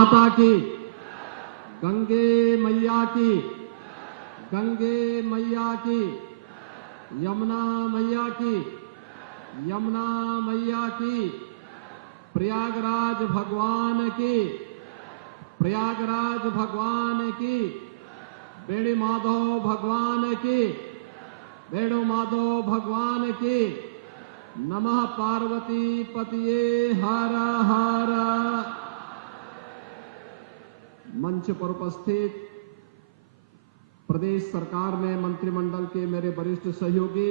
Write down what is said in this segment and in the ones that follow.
माता की, गंगे मैया की, गंगे मैया की, यमुना मैया की, यमुना मैया की, प्रयागराज भगवान की, प्रयागराज भगवान की, बेड़ी माधव भगवान की, बेड़ो माधव भगवान की। नमः पार्वती पतिये हर हर। मंच पर उपस्थित प्रदेश सरकार में मंत्रिमंडल के मेरे वरिष्ठ सहयोगी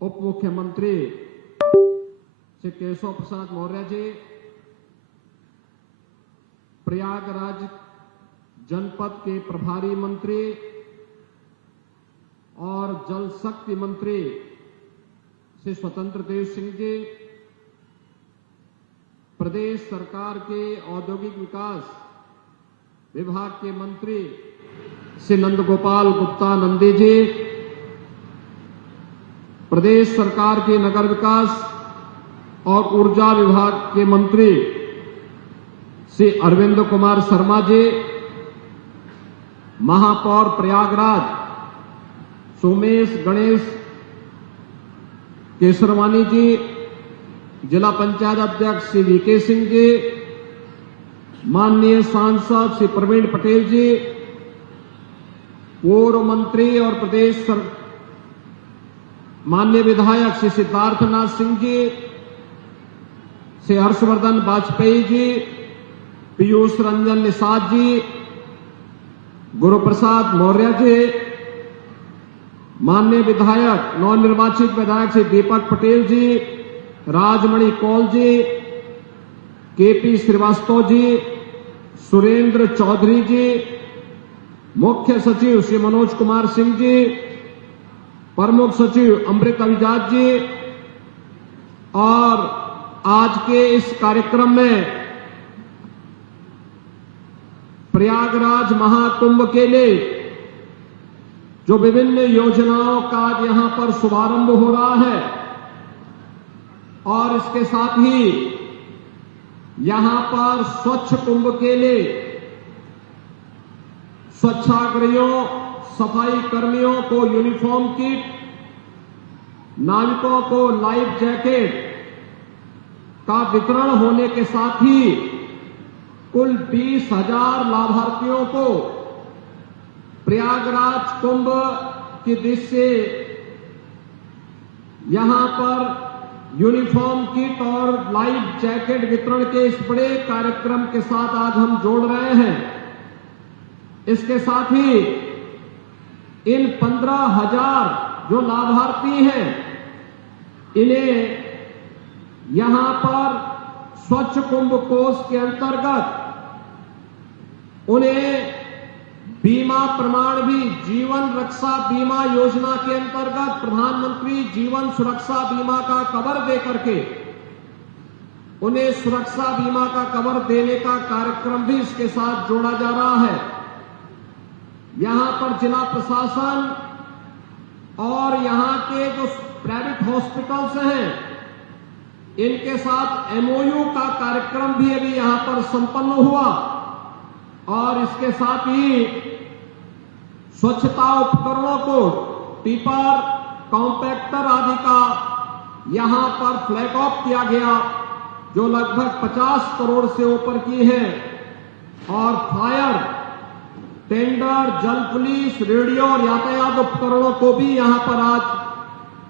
उप मुख्यमंत्री श्री केशव प्रसाद मौर्य जी, प्रयागराज जनपद के प्रभारी मंत्री और जल शक्ति मंत्री श्री स्वतंत्र देव सिंह जी, प्रदेश सरकार के औद्योगिक विकास विभाग के मंत्री श्री नंदगोपाल गुप्ता नंदी जी, प्रदेश सरकार के नगर विकास और ऊर्जा विभाग के मंत्री श्री अरविंद कुमार शर्मा जी, महापौर प्रयागराज सोमेश गणेश केसरवानी जी, जिला पंचायत अध्यक्ष श्री वीके सिंह जी, माननीय सांसद श्री प्रवीण पटेल जी, पूर्व मंत्री और प्रदेश माननीय विधायक श्री सिद्धार्थनाथ सिंह जी, श्री हर्षवर्धन वाजपेयी जी, पीयूष रंजन निषाद जी, गुरुप्रसाद मौर्य जी, माननीय विधायक नवनिर्वाचित विधायक श्री दीपक पटेल जी, राजमणि कौल जी, केपी श्रीवास्तव जी, सुरेंद्र चौधरी जी, मुख्य सचिव श्री मनोज कुमार सिंह जी, प्रमुख सचिव अमृत अभिजात जी, और आज के इस कार्यक्रम में प्रयागराज महाकुंभ के लिए जो विभिन्न योजनाओं का यहां पर शुभारंभ हो रहा है और इसके साथ ही यहां पर स्वच्छ कुंभ के लिए स्वच्छाग्रहियों, सफाई कर्मियों को यूनिफॉर्म किट, नाविकों को लाइफ जैकेट का वितरण होने के साथ ही कुल 20,000 लाभार्थियों को प्रयागराज कुंभ की दृष्टि से यहां पर यूनिफॉर्म किट और लाइफ जैकेट वितरण के इस बड़े कार्यक्रम के साथ आज हम जोड़ रहे हैं। इसके साथ ही इन 15,000 जो लाभार्थी हैं, इन्हें यहां पर स्वच्छ कुंभ कोष के अंतर्गत उन्हें बीमा प्रमाण भी जीवन रक्षा बीमा योजना के अंतर्गत प्रधानमंत्री जीवन सुरक्षा बीमा का कवर दे करके उन्हें सुरक्षा बीमा का कवर देने का कार्यक्रम भी इसके साथ जोड़ा जा रहा है। यहां पर जिला प्रशासन और यहां के जो प्राइवेट हॉस्पिटल्स हैं, इनके साथ एमओयू का कार्यक्रम भी अभी यहां पर संपन्न हुआ और इसके साथ ही स्वच्छता उपकरणों को टिपर, कॉम्पैक्टर आदि का यहां पर फ्लैग ऑफ किया गया, जो लगभग 50 करोड़ से ऊपर की है, और फायर टेंडर, जल पुलिस, रेडियो और यातायात उपकरणों को भी यहां पर आज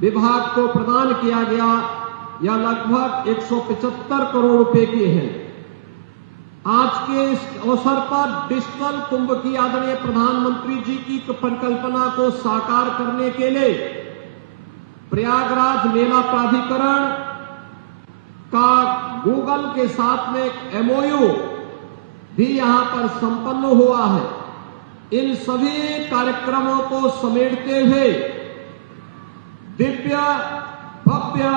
विभाग को प्रदान किया गया। यह लगभग 175 करोड़ रुपए की है। आज के इस अवसर पर डिजिटल कुंभ की आदरणीय प्रधानमंत्री जी की परिकल्पना को साकार करने के लिए प्रयागराज मेला प्राधिकरण का गूगल के साथ में एक एमओयू भी यहां पर संपन्न हुआ है। इन सभी कार्यक्रमों को समेटते हुए दिव्य, भव्य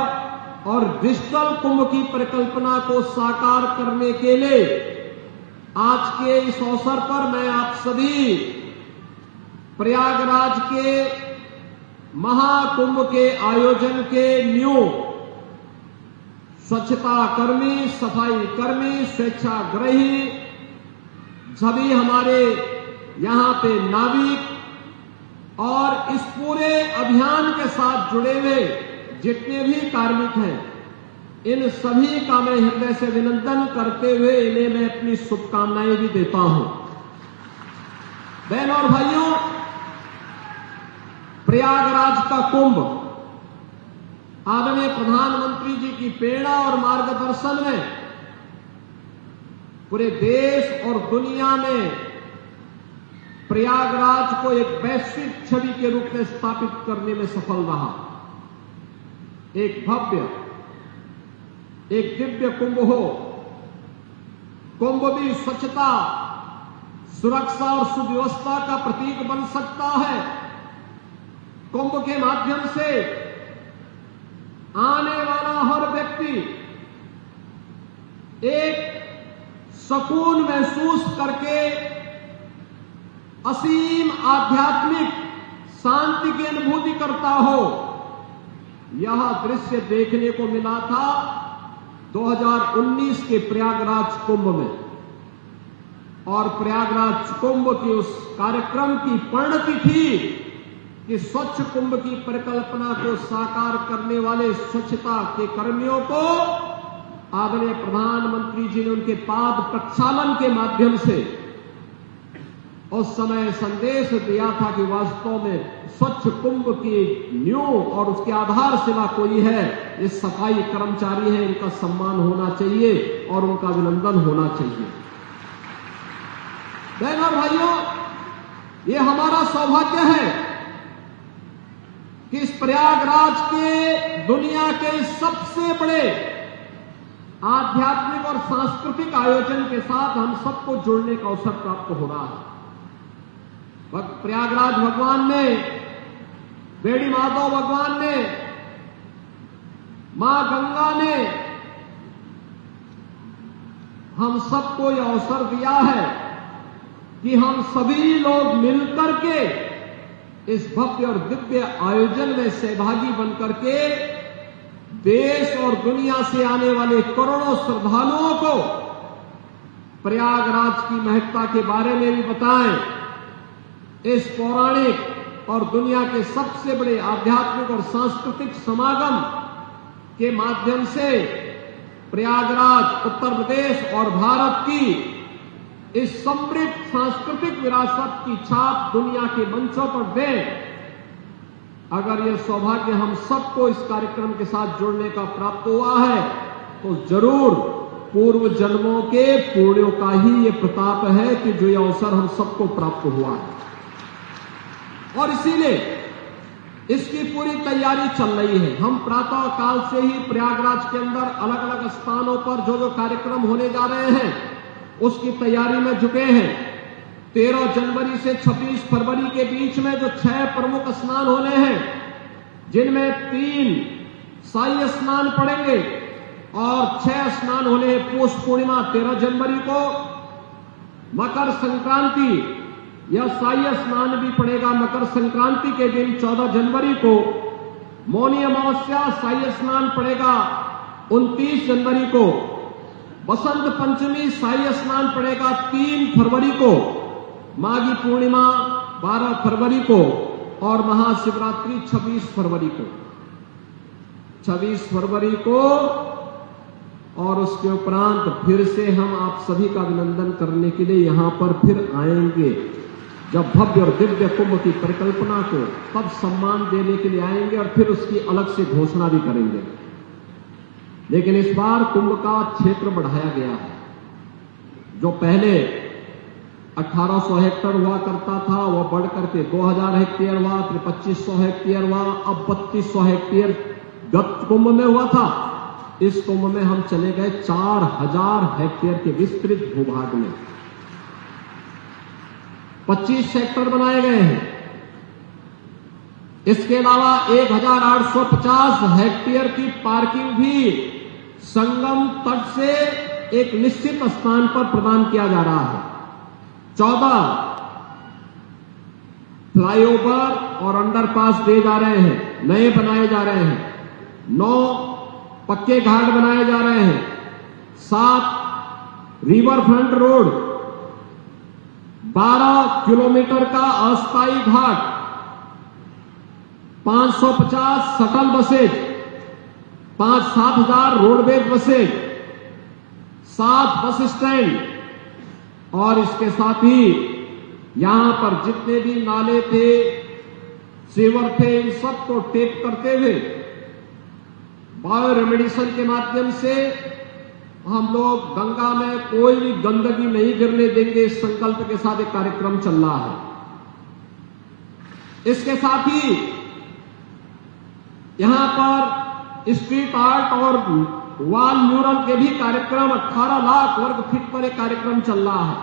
और डिजिटल कुंभ की परिकल्पना को साकार करने के लिए आज के इस अवसर पर मैं आप सभी प्रयागराज के महाकुंभ के आयोजन के न्यू स्वच्छता कर्मी, सफाई कर्मी, स्वेच्छाग्रही, सभी हमारे यहां पे नाविक और इस पूरे अभियान के साथ जुड़े हुए जितने भी कार्मिक हैं, इन सभी का मैं हृदय से अभिनंदन करते हुए इन्हें मैं अपनी शुभकामनाएं भी देता हूं। बहनों और भाइयों, प्रयागराज का कुंभ आदरणीय प्रधानमंत्री जी की प्रेरणा और मार्गदर्शन में पूरे देश और दुनिया में प्रयागराज को एक वैश्विक छवि के रूप में स्थापित करने में सफल रहा। एक भव्य, एक दिव्य कुंभ हो। कुंभ भी स्वच्छता, सुरक्षा और सुव्यवस्था का प्रतीक बन सकता है। कुंभ के माध्यम से आने वाला हर व्यक्ति एक सुकून महसूस करके असीम आध्यात्मिक शांति की अनुभूति करता हो। यह दृश्य देखने को मिला था 2019 के प्रयागराज कुंभ में, और प्रयागराज कुंभ की उस कार्यक्रम की परिणति थी कि स्वच्छ कुंभ की परिकल्पना को साकार करने वाले स्वच्छता के कर्मियों को आदरणीय प्रधानमंत्री जी ने उनके पाद प्रक्षालन के माध्यम से उस समय संदेश दिया था कि वास्तव में स्वच्छ कुंभ की नींव और उसके आधारशिला कोई है, ये सफाई कर्मचारी है, इनका सम्मान होना चाहिए और उनका अभिनंदन होना चाहिए। बहनों और भाइयों, ये हमारा सौभाग्य है कि इस प्रयागराज के दुनिया के सबसे बड़े आध्यात्मिक और सांस्कृतिक आयोजन के साथ हम सबको जुड़ने का अवसर प्राप्त हो रहा है। प्रयागराज भगवान ने, बेड़ी माधव भगवान ने, मां गंगा ने हम सबको यह अवसर दिया है कि हम सभी लोग मिलकर के इस भव्य और दिव्य आयोजन में सहभागी बनकर के देश और दुनिया से आने वाले करोड़ों श्रद्धालुओं को प्रयागराज की महत्ता के बारे में भी बताएं। इस पौराणिक और दुनिया के सबसे बड़े आध्यात्मिक और सांस्कृतिक समागम के माध्यम से प्रयागराज उत्तर प्रदेश और भारत की इस समृद्ध सांस्कृतिक विरासत की छाप दुनिया के मंचों पर दें। अगर यह सौभाग्य हम सबको इस कार्यक्रम के साथ जुड़ने का प्राप्त हुआ है तो जरूर पूर्व जन्मों के पुण्यों का ही ये प्रताप है कि जो यह अवसर हम सबको प्राप्त हुआ है। और इसीलिए इसकी पूरी तैयारी चल रही है। हम प्रातः काल से ही प्रयागराज के अंदर अलग अलग स्थानों पर जो जो कार्यक्रम होने जा रहे हैं उसकी तैयारी में जुटे हैं। 13 जनवरी से 26 फरवरी के बीच में जो 6 प्रमुख स्नान होने हैं, जिनमें 3 शाही स्नान पड़ेंगे और 6 स्नान होने हैं पौष पूर्णिमा 13 जनवरी को, मकर संक्रांति यह शाही स्नान भी पड़ेगा मकर संक्रांति के दिन 14 जनवरी को, मौनी अमावस्या शाही स्नान पड़ेगा 29 जनवरी को, बसंत पंचमी शाही स्नान पड़ेगा 3 फरवरी को, माघी पूर्णिमा 12 फरवरी को और महाशिवरात्रि 26 फरवरी को। 26 फरवरी को और उसके उपरांत फिर से हम आप सभी का अभिनंदन करने के लिए यहां पर फिर आएंगे। जब भव्य और दिव्य कुंभ की परिकल्पना को तब सम्मान देने के लिए आएंगे और फिर उसकी अलग से घोषणा भी करेंगे। लेकिन इस बार कुंभ का क्षेत्र बढ़ाया गया है। जो पहले 1800 हेक्टेयर हुआ करता था वह बढ़ करके 2000 हेक्टेयर हुआ, फिर 2500 हेक्टेयर हुआ, अब 3200 हेक्टेयर गत कुंभ में हुआ था। इस कुंभ में हम चले गए 4000 हेक्टेयर के विस्तृत भूभाग में। 25 सेक्टर बनाए गए हैं। इसके अलावा 1850 हेक्टेयर की पार्किंग भी संगम तट से एक निश्चित स्थान पर प्रदान किया जा रहा है। 14 फ्लाईओवर और अंडरपास दिए जा रहे हैं, नए बनाए जा रहे हैं। 9 पक्के घाट बनाए जा रहे हैं। 7 रिवर फ्रंट रोड, 12 किलोमीटर का अस्थायी घाट, 550 शटल बसेज, 5-7 हजार रोडवेज बसेज, 7 बस स्टैंड और इसके साथ ही यहां पर जितने भी नाले थे, सीवर थे, इन सबको टेप करते हुए बायो रेमेडिएशन के माध्यम से हम लोग गंगा में कोई भी गंदगी नहीं गिरने देंगे, इस संकल्प के साथ एक कार्यक्रम चल रहा है। इसके साथ ही यहां पर स्ट्रीट आर्ट और वॉल म्यूरल के भी कार्यक्रम 18 लाख वर्ग फीट पर एक कार्यक्रम चल रहा है।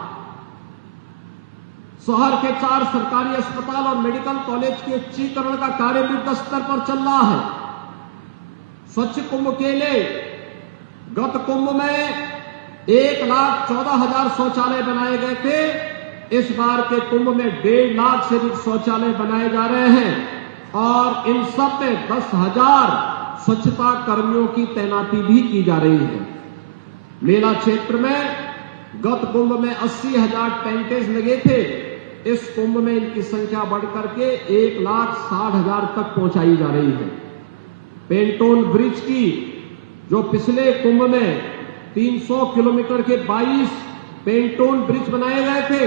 शहर के 4 सरकारी अस्पताल और मेडिकल कॉलेज के उच्चीकरण का कार्य युद्ध स्तर पर चल रहा है। स्वच्छ कुंभ के लिए गत कुंभ में 1,14,000 शौचालय बनाए गए थे। इस बार के कुंभ में 1.5 लाख से अधिक शौचालय बनाए जा रहे हैं और इन सब में 10,000 स्वच्छता कर्मियों की तैनाती भी की जा रही है। मेला क्षेत्र में गत कुंभ में 80,000 टेंटेज लगे थे। इस कुंभ में इनकी संख्या बढ़कर के 1,60,000 तक पहुंचाई जा रही है। पेंटोन ब्रिज की जो पिछले कुंभ में 300 किलोमीटर के 22 पेंटोन ब्रिज बनाए गए थे,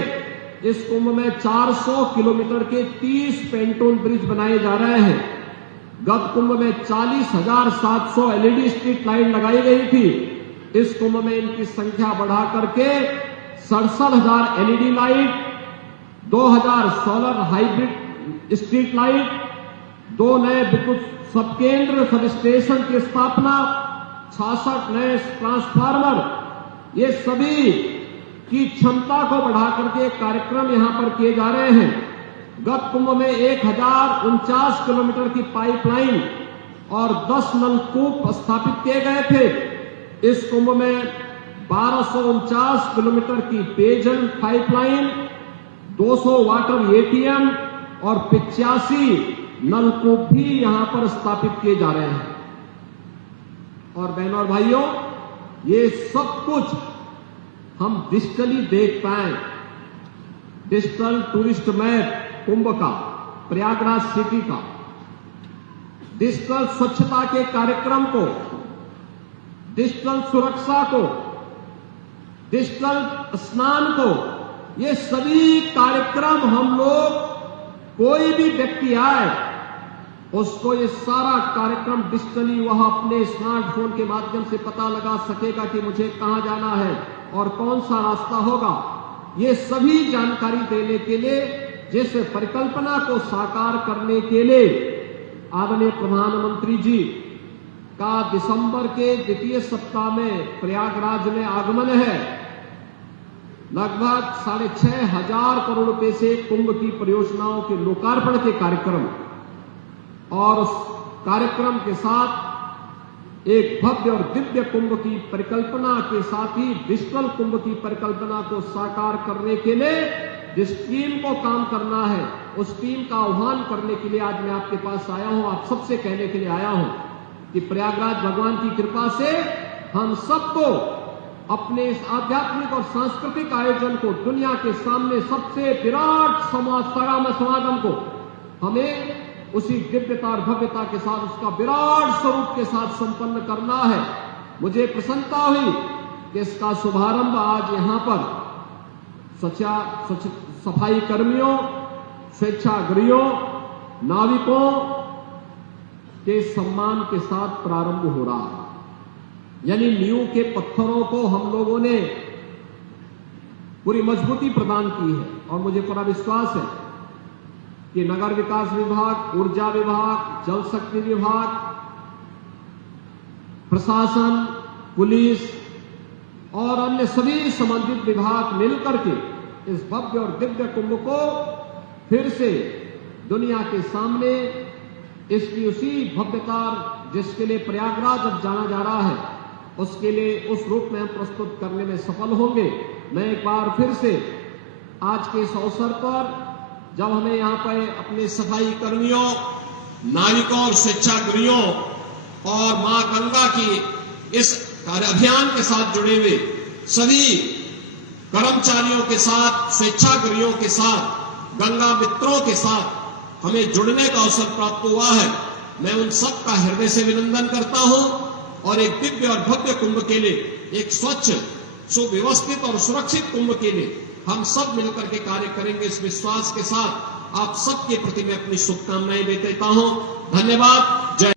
इस कुंभ में 400 किलोमीटर के 30 पेंटोन ब्रिज बनाए जा रहे हैं। गत कुंभ में 40,700 एलईडी स्ट्रीट लाइट लगाई गई थी। इस कुंभ में इनकी संख्या बढ़ा करके 67,000 LED light, 2,000 solar hybrid street light, 2 नए विद्युत सब केंद्र सब स्टेशन की स्थापना, 66 नए ट्रांसफार्मर, ये सभी की क्षमता को बढ़ा करके कार्यक्रम यहां पर किए जा रहे हैं। गत कुंभ में 1,049 किलोमीटर की पाइपलाइन और 10 नलकूप स्थापित किए गए थे। इस कुंभ में 1,249 किलोमीटर की पेयजल पाइपलाइन, 200 वाटर एटीएम और 85 नलकूप भी यहां पर स्थापित किए जा रहे हैं। और बहनों और भाइयों, ये सब कुछ हम डिजिटली देख पाए। डिजिटल टूरिस्ट मैप कुंभ का, प्रयागराज सिटी का, डिजिटल स्वच्छता के कार्यक्रम को, डिजिटल सुरक्षा को, डिजिटल स्नान को, ये सभी कार्यक्रम हम लोग, कोई भी व्यक्ति आए उसको ये सारा कार्यक्रम डिजिटली वह अपने स्मार्टफोन के माध्यम से पता लगा सकेगा कि मुझे कहां जाना है और कौन सा रास्ता होगा। ये सभी जानकारी देने के लिए, जिस परिकल्पना को साकार करने के लिए आदरणीय प्रधानमंत्री जी का दिसंबर के द्वितीय सप्ताह में प्रयागराज में आगमन है। लगभग 6,500 करोड़ रुपए से कुंभ की परियोजनाओं के लोकार्पण के कार्यक्रम और उस कार्यक्रम के साथ एक भव्य और दिव्य कुंभ की परिकल्पना के साथ ही डिजिटल कुंभ की परिकल्पना को साकार करने के लिए जिस टीम को काम करना है, उस टीम का आह्वान करने के लिए आज मैं आपके पास आया हूं। आप सबसे कहने के लिए आया हूं कि प्रयागराज भगवान की कृपा से हम सबको अपने इस आध्यात्मिक और सांस्कृतिक आयोजन को, दुनिया के सामने सबसे विराट समागम को हमें उसी दिव्यता और भव्यता के साथ, उसका विराट स्वरूप के साथ संपन्न करना है। मुझे प्रसन्नता हुई कि इसका शुभारंभ आज यहां पर सफाई कर्मियों, स्वेच्छाग्रहियों, नाविकों के सम्मान के साथ प्रारंभ हो रहा है। यानी नींव के पत्थरों को हम लोगों ने पूरी मजबूती प्रदान की है और मुझे पूरा विश्वास है कि नगर विकास विभाग, ऊर्जा विभाग, जल शक्ति विभाग, प्रशासन, पुलिस और अन्य सभी संबंधित विभाग मिलकर के इस भव्य और दिव्य कुंभ को फिर से दुनिया के सामने इसकी उसी भव्यता जिसके लिए प्रयागराज अब जाना जा रहा है, उसके लिए उस रूप में हम प्रस्तुत करने में सफल होंगे। मैं एक बार फिर से आज के इस अवसर पर, जब हमें यहाँ पर अपने सफाई कर्मियों, नाविकों और स्वेच्छाग्रहियों और मां गंगा की इस अभियान के साथ जुड़े हुए सभी कर्मचारियों के साथ, स्वेच्छाग्रहियों के साथ, गंगा मित्रों के साथ हमें जुड़ने का अवसर प्राप्त हुआ है। मैं उन सब का हृदय से अभिनंदन करता हूं और एक दिव्य और भव्य कुंभ के लिए, एक स्वच्छ, सुव्यवस्थित और सुरक्षित कुंभ के लिए हम सब मिलकर के कार्य करेंगे, इस विश्वास के साथ आप सबके प्रति मैं अपनी शुभकामनाएं देता हूं। धन्यवाद। जय